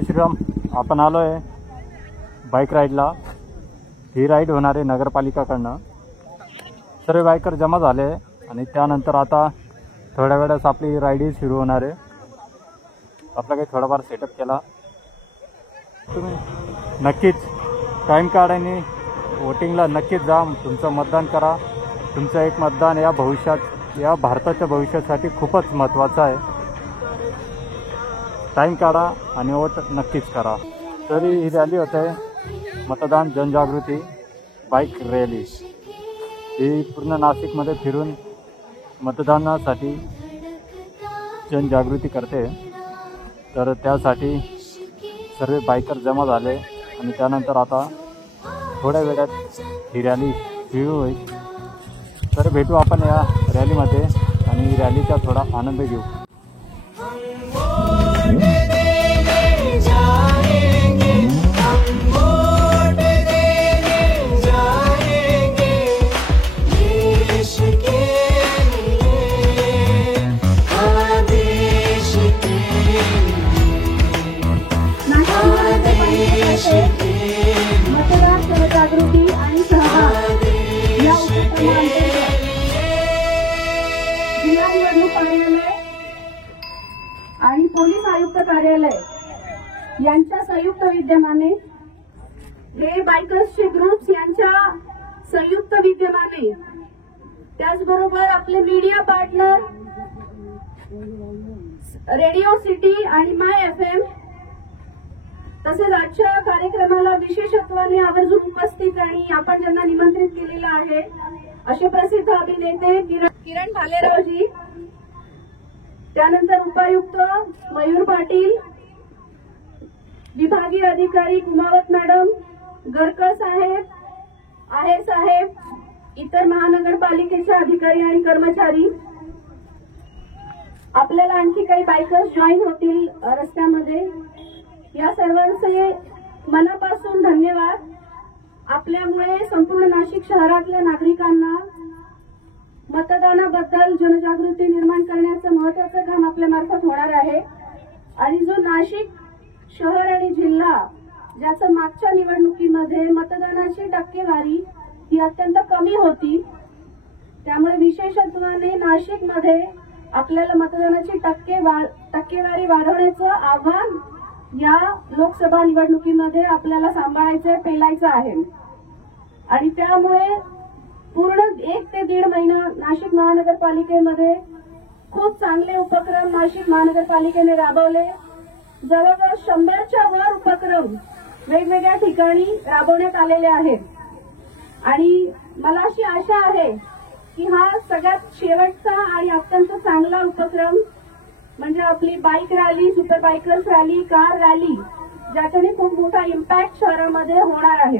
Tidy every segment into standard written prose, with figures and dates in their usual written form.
जय श्रीराम. आपण आलो आहे बाईक राईडला. ही राईड होणार आहे नगरपालिकाकडनं. सर्व बायकर जमा झाले आणि त्यानंतर आता थोड्या वेळात आपली राईडही सुरू होणार आहे. आपला काही थोडाफार सेटअप केला. तुम्ही नक्कीच टाईम काढायने वोटिंगला नक्कीच जा. तुमचं मतदान करा. तुमचं एक मतदान या भारताच्या भविष्यासाठी खूपच महत्त्वाचं आहे. टाईम काढा आणि वोट नक्कीच करा. तरी ही रॅली होते मतदान जनजागृती बाईक रॅली. ही पूर्ण नाशिकमध्ये फिरून मतदानासाठी जनजागृती करते. तर त्यासाठी सर्व बायकर जमा झाले आणि त्यानंतर आता थोड्या वेळात ही रॅली सुरू होईल. तर भेटू आपण या रॅलीमध्ये आणि रॅलीचा थोडा आनंद घेऊ. मतदार जनजागृती आणि सहभाग या उपक्रमांतर्गत जिल्हा निवडणूक कार्यालय आणि पोलीस आयुक्त कार्यालय यांच्या संयुक्त विद्यमाने हे बायकर्सचे ग्रुप्स यांच्या संयुक्त विद्यमाने त्याचबरोबर आपले मीडिया पार्टनर रेडिओ सिटी आणि माय FM तसेच आजच्या कार्यक्रमाला विशेषत्वाने आवर्जून उपस्थित आणि आपण ज्यांना निमंत्रित केलेलं आहे असे प्रसिद्ध अभिनेते किरण भालेरावजी, त्यानंतर उपायुक्त मयूर पाटील, विभागीय अधिकारी कुमावत मॅडम, गरकर साहेब, आहेर साहेब, इतर महानगरपालिकेचे अधिकारी आणि कर्मचारी. आपल्याला आणखी काही बायकर्स जॉईन होतील रस्त्यामध्ये. या सर्वांचे मनापासून धन्यवाद. आपल्यामुळे संपूर्ण नाशिक शहरातल्या नागरिकांना मतदानाबद्दल जनजागृती निर्माण करण्याचं महत्त्वाचं काम आपल्यामार्फत होणार आहे. आणि जो नाशिक शहर आणि जिल्हा ज्याचं मागच्या निवडणुकीमध्ये मतदानाची टक्केवारी ही अत्यंत कमी होती, त्यामुळे विशेषत्वाने नाशिकमध्ये आपल्याला मतदानाची टक्केवारी वाढवण्याचं आव्हान या लोकसभा निवडणुकीमध्ये आपल्याला सांभाळायचं पेलायचं आहे. आणि त्यामुळे पूर्ण 1 ते 1.5 महिना नाशिक महानगरपालिकेमध्ये खूप चांगले उपक्रम नाशिक महानगरपालिकेने राबवले. जवळजवळ 100च्या वर उपक्रम वेगवेगळ्या ठिकाणी राबवण्यात आलेले आहेत. आणि मला अशी आशा आहे की हा सगळ्यात शेवटचा आणि अत्यंत चांगला उपक्रम म्हणजे आपली bike rally, super bikers rally, car rally, ज्याच्याने खूप मोठा इम्पॅक्ट शहरामध्ये होणार आहे.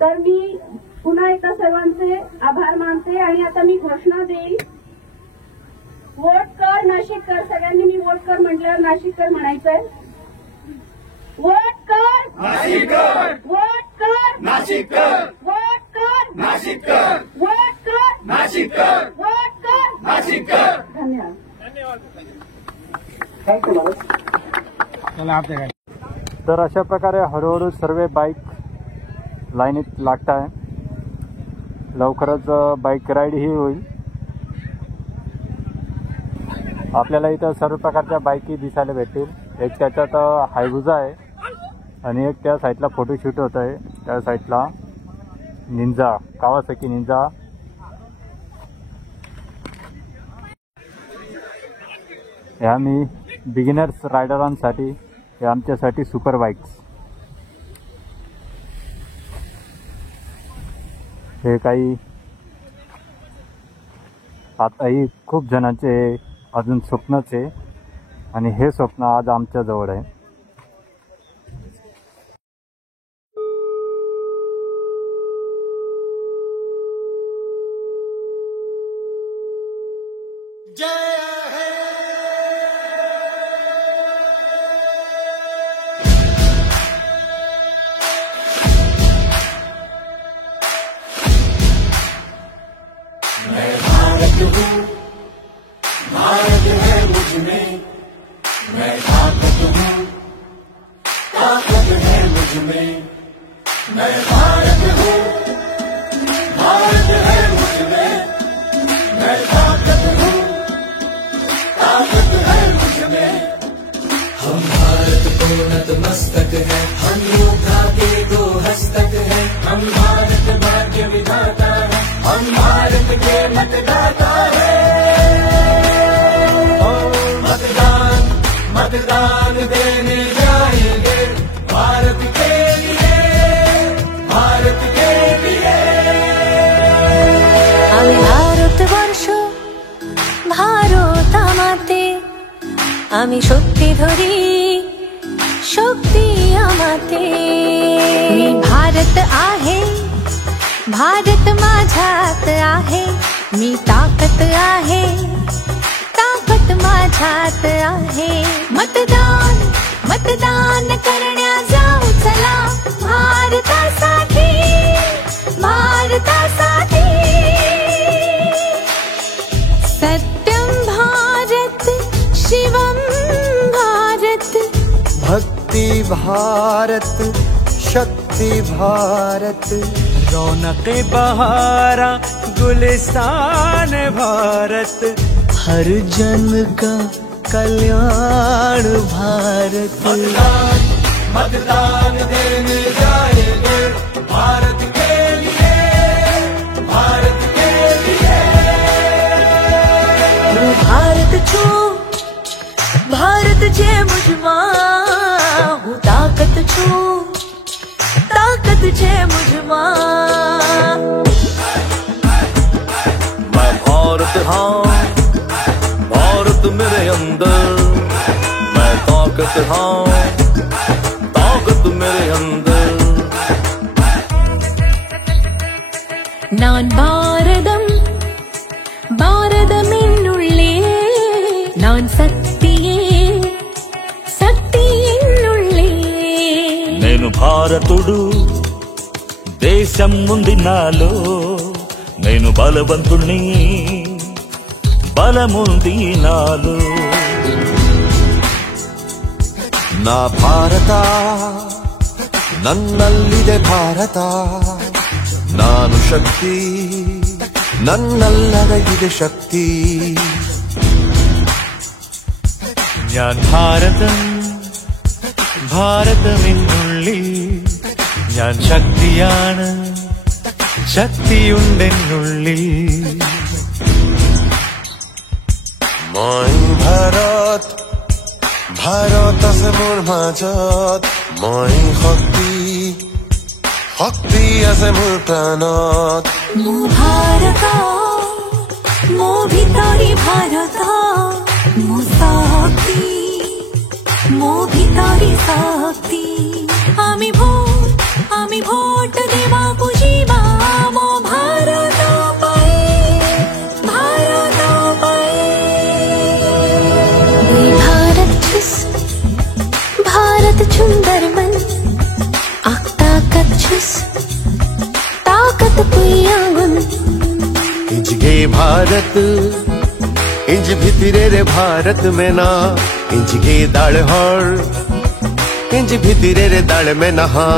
तर मी पुन्हा एकदा सर्वांचे आभार मानते आणि आता मी घोषणा देईल. वोट कर नाशिककर. सगळ्यांनी मी वोट कर म्हटल्यावर नाशिककर म्हणायचंय. वोट कर नाशिककर, वोट कर नाशिककर, वोट कर नाशिककर, वोट कर नाशिककर, वोट कर नाशिककर. धन्यवाद. तर अशा प्रकारे हळूहळू सर्व बाईक लाईनीत लागत आहे. लवकरच बाईक राईड ही होईल. आपल्याला इथं सर्व प्रकारच्या बाईकी दिसायला भेटतील. एक त्याच्यात हायबुजा आहे आणि एक त्या साईडला फोटोशूट होत आहे. त्या साईडला निंजा, कावासाकी निंजा. ह्या मी बिगिनर्स रायडरांसाठी, हे आमच्यासाठी सुपर बाईक्स. हे काही आताही खूप जणांचे अजून स्वप्नच आहे आणि हे स्वप्न आज आमच्या जवळ आहे. भारत है मुझ में, मैं ताकत हूँ ताकत है मुझमें, मैं भारत हूँ, भारत है मुझमें, मैं ताकत हूँ, ताकत है मुझमें। हम भारत को नतमस्तक है, हम योद्धा के दो हस्तक है, हम भारत भाग्य विधाता है, हम भारत के मतदाता है। मतदान मतदान देने जाएंगे भारत के लिए, भारत के लिए। আমি ভারতবর্ষ ভারত আমাতে, আমি শক্তি ধরি शक्ती आमाते। मी भारत आहे, भारत माझ्यात आहे, मी ताकत आहे, ताकत माझ्यात आहे। मतदान मतदान करण्या जाऊ चला, भारतासाठी भारतासाठी। सत्यं भारत शिवं भारत, भक्ति भारत शक्ति भारत, रौनक बहारा गुलिस्तान भारत, हर जन का कल्याण भारत। मतदान मतदान देने जाएंगे भारत के लिए, भारत के लिए। હું ભારત છું, ભારત જે મુજમાં, હું તાકત છું, ताकत છે मुझમાં। मैं भारत हाँ, भारत मेरे अंदर, मैं ताकत हाँ, ताकत मेरे अंदर। நான் பாரதம் பாரதமென்னுள்ளே, நான் சக்தியே சக்தி என்னுள்ளே। నేను భారతుడు, దేశం ఉంది నాలో, నేను బలవంతుణ్ణి, బలముంది నాలో। ನಾ ಭಾರತ ನನ್ನಲ್ಲಿದೆ ಭಾರತ, ನಾನು ಶಕ್ತಿ ನನ್ನಲ್ಲದೆ ಶಕ್ತಿ। ഞാൻ ഭാരതം ഭാരതമെന്നുള്ളിൽ, ഞാൻ ശക്തിയാണ്, ശക്തിയുണ്ടെന്നുള്ളിൽ। মই ভাৰত ভাৰত আছে মোৰ মাজত, মই শক্তি শক্তি আছে মোৰ প্ৰাণত। ମୋ ଭାରତ ମୋ ଭିତରେ ଭାରତ, ମୋ ଶକ୍ତି ମୋ ଭିତରେ ଶକ୍ତି। আমি ভোট দেବାକୁ ଯିବା ମୋ ଭାରତ ପାଇଁ, ଭାରତ ପାଇଁ। भारत छुस भारत सुंदर मन, ताकत छुस ताकत पुयागुन। इंजगे भारत इंज भितरे रे भारत में ना, इंजगे दाड़ हर इंज भितरे रे दाड़ में नहा।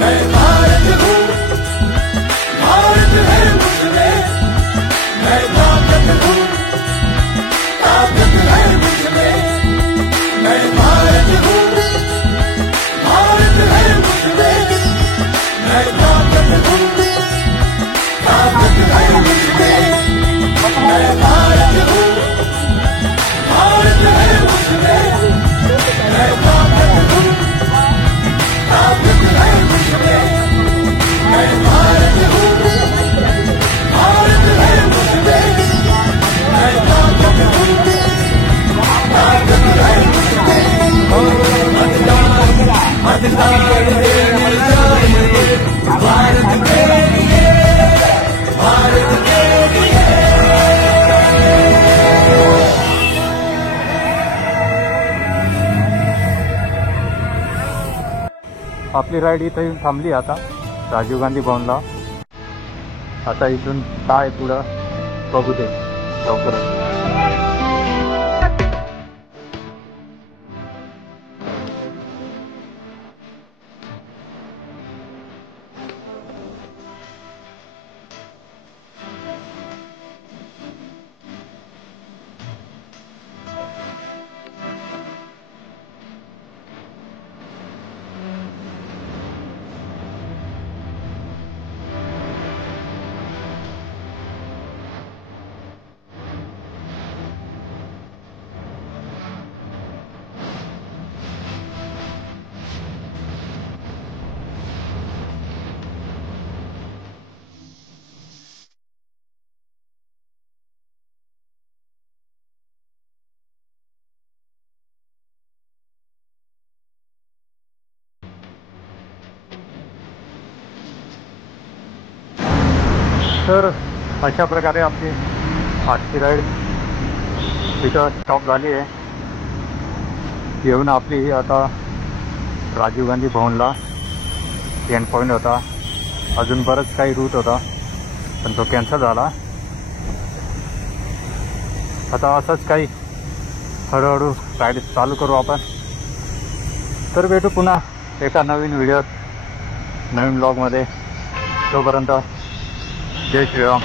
मैं भारत हूँ, भारत है मुझमें, मैं ताकत हूँ, ताकत है मुझमें। मैं भारत हूँ, भारत है मुझमें, मैं ताकत हूँ, ताकत है मुझमें। मैं भारत हूँ, भारत है मुझमें, मैं ताकत हूँ, ताकत है मुझमें। मैं भारत हूँ, भारत है मुझमें, मैं ताकत हूँ, ताकत है मुझमें। मतदान मतदान देने जाएंगे भारत के लिए, भारत के लिए। आपली राईड इथं येऊन थांबली आता राजीव गांधी भवनला। आता इथून काय पुढं बघू दे लवकरच। तर अशा प्रकारे आपली आजची राईड इथं स्टॉप झाली आहे. येऊन आपली आता राजीव गांधी भवनला एंड पॉईंट होता. अजून बरंच काही रूट होता पण तो कॅन्सल झाला. आता असंच काही हळूहळू राईड चालू करू आपण. तर भेटू पुन्हा एका नवीन व्हिडिओत, नवीन ब्लॉगमध्ये. तोपर्यंत जय श्रीराम.